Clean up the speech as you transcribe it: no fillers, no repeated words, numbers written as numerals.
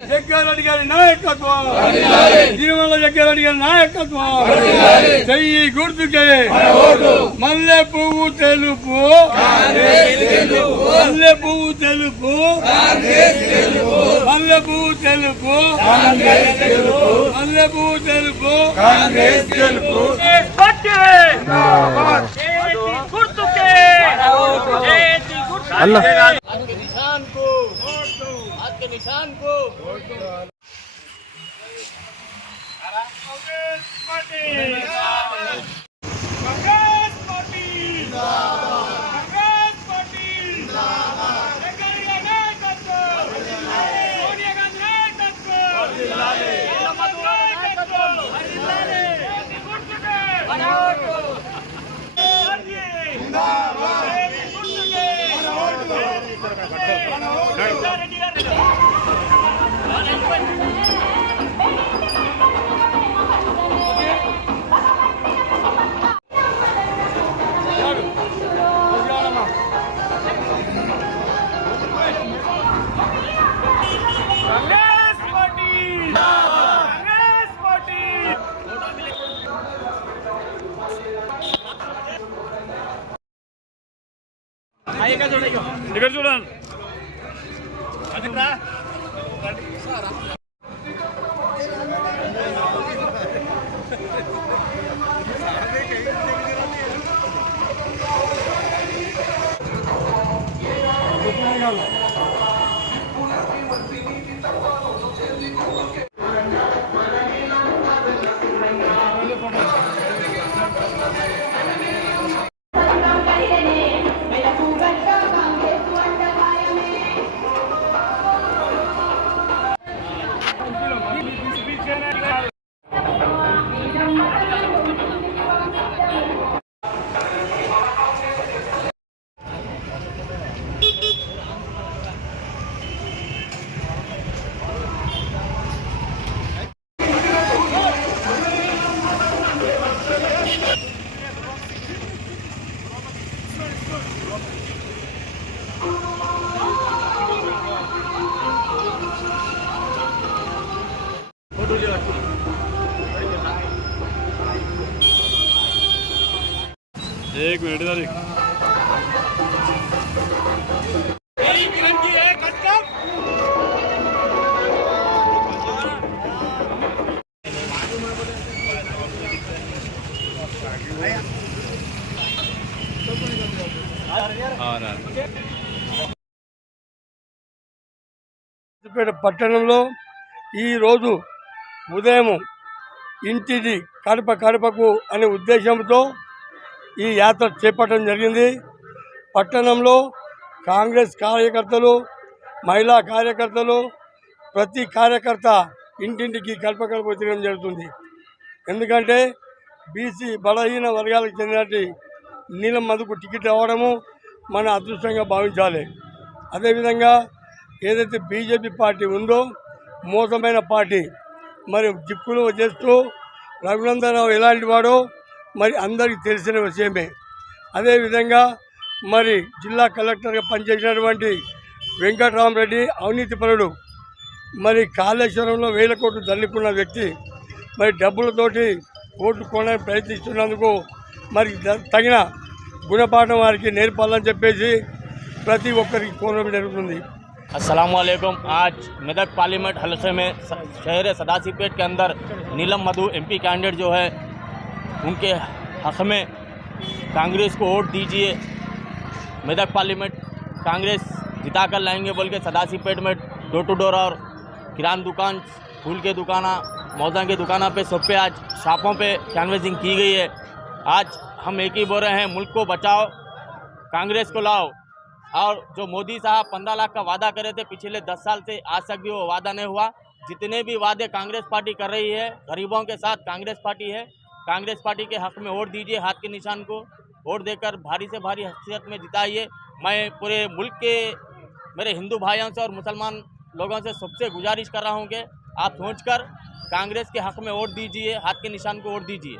జగ్గారెడ్డి గారి నాయకత్వం, తిరుమల జగ్గారెడ్డి గారి నాయకత్వం, చెయ్యి గుర్తుకే మల్లె పువ్వు తెలుపు, మల్లె పువ్వు తెలుపు, మల్లె పువ్వు తెలుపు, మల్లె పువ్వు తెలుపు, గుర్తుకే निशान को हाथ के निशान को ఇక్కడ చూడండి एक मिनट इधर పట్టణంలో ఈ రోజు ఉదయం ఇంటిది కడప కడపకు అనే ఉద్దేశంతో ఈ యాత్ర చేపట్టడం జరిగింది. పట్టణంలో కాంగ్రెస్ కార్యకర్తలు, మహిళా కార్యకర్తలు, ప్రతి కార్యకర్త ఇంటింటికి కడప కడప తిరగడం జరుగుతుంది. ఎందుకంటే బీసీ బలహీన వర్గాలకు చెందినట్టు నీలం మధుకు టికెట్ అవ్వడము మన అదృష్టంగా భావించాలి. అదేవిధంగా ఏదైతే బీజేపీ పార్టీ ఉందో మోసమైన పార్టీ, మరి జిక్కులు చేస్తూ రఘునందనరావు ఎలాంటి వాడో మరి అందరికీ తెలిసిన విషయమే. అదేవిధంగా మరి జిల్లా కలెక్టర్గా పనిచేసినటువంటి వెంకటరామరెడ్డి అవినీతిపరుడు, మరి కాళేశ్వరంలో 1000 కోట్లు తల్లికున్న వ్యక్తి, మరి డబ్బులతోటి ఓట్లు కొనడానికి ప్రయత్నిస్తున్నందుకు మరి తగిన గుణపాఠం వారికి నేర్పాలని చెప్పేసి ప్రతి ఒక్కరికి కోరడం జరుగుతుంది. अस्सलाम वालेकुम। आज मेदक पार्लियामेंट हलके में शहर सदाशिवपेट के अंदर नीलम मधु एमपी कैंडिडेट जो है उनके हक़ में कांग्रेस को वोट दीजिए, मेदक पार्लियामेंट कांग्रेस जिता कर लाएंगे बोल के सदाशिवपेट में डोर टू डोर और किराना दुकान, फूल के दुकाना, मौजा के दुकाना पे सब पे आज शॉपों पे कैनवेसिंग की गई है। आज हम एक ही बोल रहे हैं, मुल्क को बचाओ, कांग्रेस को लाओ। और जो मोदी साहब 15 लाख का वादा करे थे पिछले 10 साल से, आज तक भी वो वादा नहीं हुआ। जितने भी वादे कांग्रेस पार्टी कर रही है गरीबों के साथ कांग्रेस पार्टी है। कांग्रेस पार्टी के हक में वोट दीजिए, हाथ के निशान को वोट देकर भारी से भारी हैसियत में जिताइए। मैं पूरे मुल्क के मेरे हिंदू भाइयों से और मुसलमान लोगों से सबसे गुजारिश कर रहा हूँ कि आप सोचकर कांग्रेस के हक में वोट दीजिए, हाथ के निशान को वोट दीजिए।